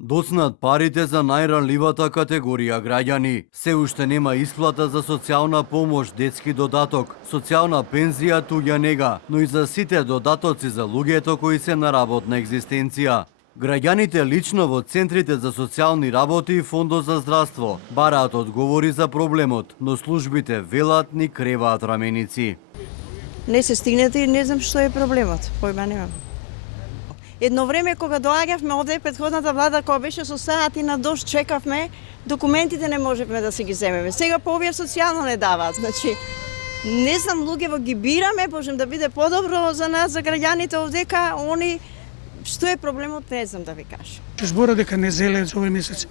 Доцнат парите за најранливата категорија граѓани. Се уште нема исплата за социјална помош, детски додаток, социјална пензија, туѓа нега, но и за сите додатоци за луѓето кои се на работна екзистенција. Граѓаните лично во центрите за социјални работи и фондот за здравство бараат одговори за проблемот, но службите велат ни креваат раменици. Не се стигнете и не знам што е проблемот, појма немам. Едно време кога доаѓавме овде претходната влада, кога беше со сати на дожд, чекавме, документите не можевме да си ги земеме. Сега по овие социјално не даваат. Значи, не знам, луѓето ги бираме, можем да биде подобро за нас, за граѓаните овдека, они што е проблемот, не знам да ви кажам. Збора дека не зеле за овој месец.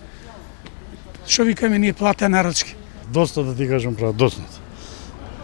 Што викаме ние плата нарачки. Доснат да ти кажам прав, доснат.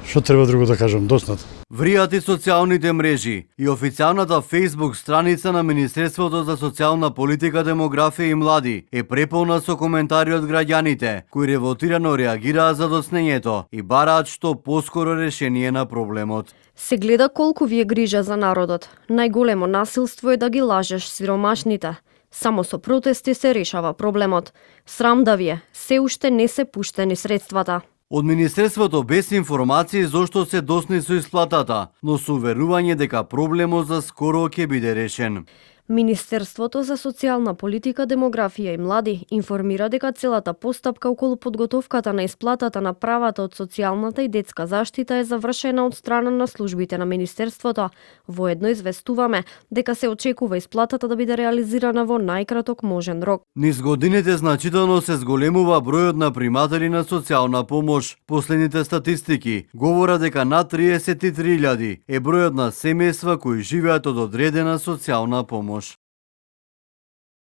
Што треба друго да кажам, доснат. Вријат и социјалните мрежи и официјалната Facebook страница на Министерството за социјална политика, демографија и млади е преполна со коментари од граѓаните, кои револтирано реагираат за доснењето и бараат што поскоро решение на проблемот. Се гледа колку ви е грижа за народот. Најголемо насилство е да ги лажеш сиромашните. Само со протести се решава проблемот. Срам да ви е, се уште не се пуштени средствата. Од Министерството без информации зошто се досни со исплатата, но со уверување дека проблемот за скоро ќе биде решен. Министерството за социјална политика, демографија и млади информира дека целата постапка околу подготовката на исплатата на правата од социјалната и детска заштита е завршена од страна на службите на Министерството. Воедно известуваме дека се очекува исплатата да биде реализирана во најкраток можен рок. Низ годините значително се зголемува бројот на приматели на социјална помош. Последните статистики говорат дека над 33.000 е бројот на семејства кои живеат од одредена социјална помош.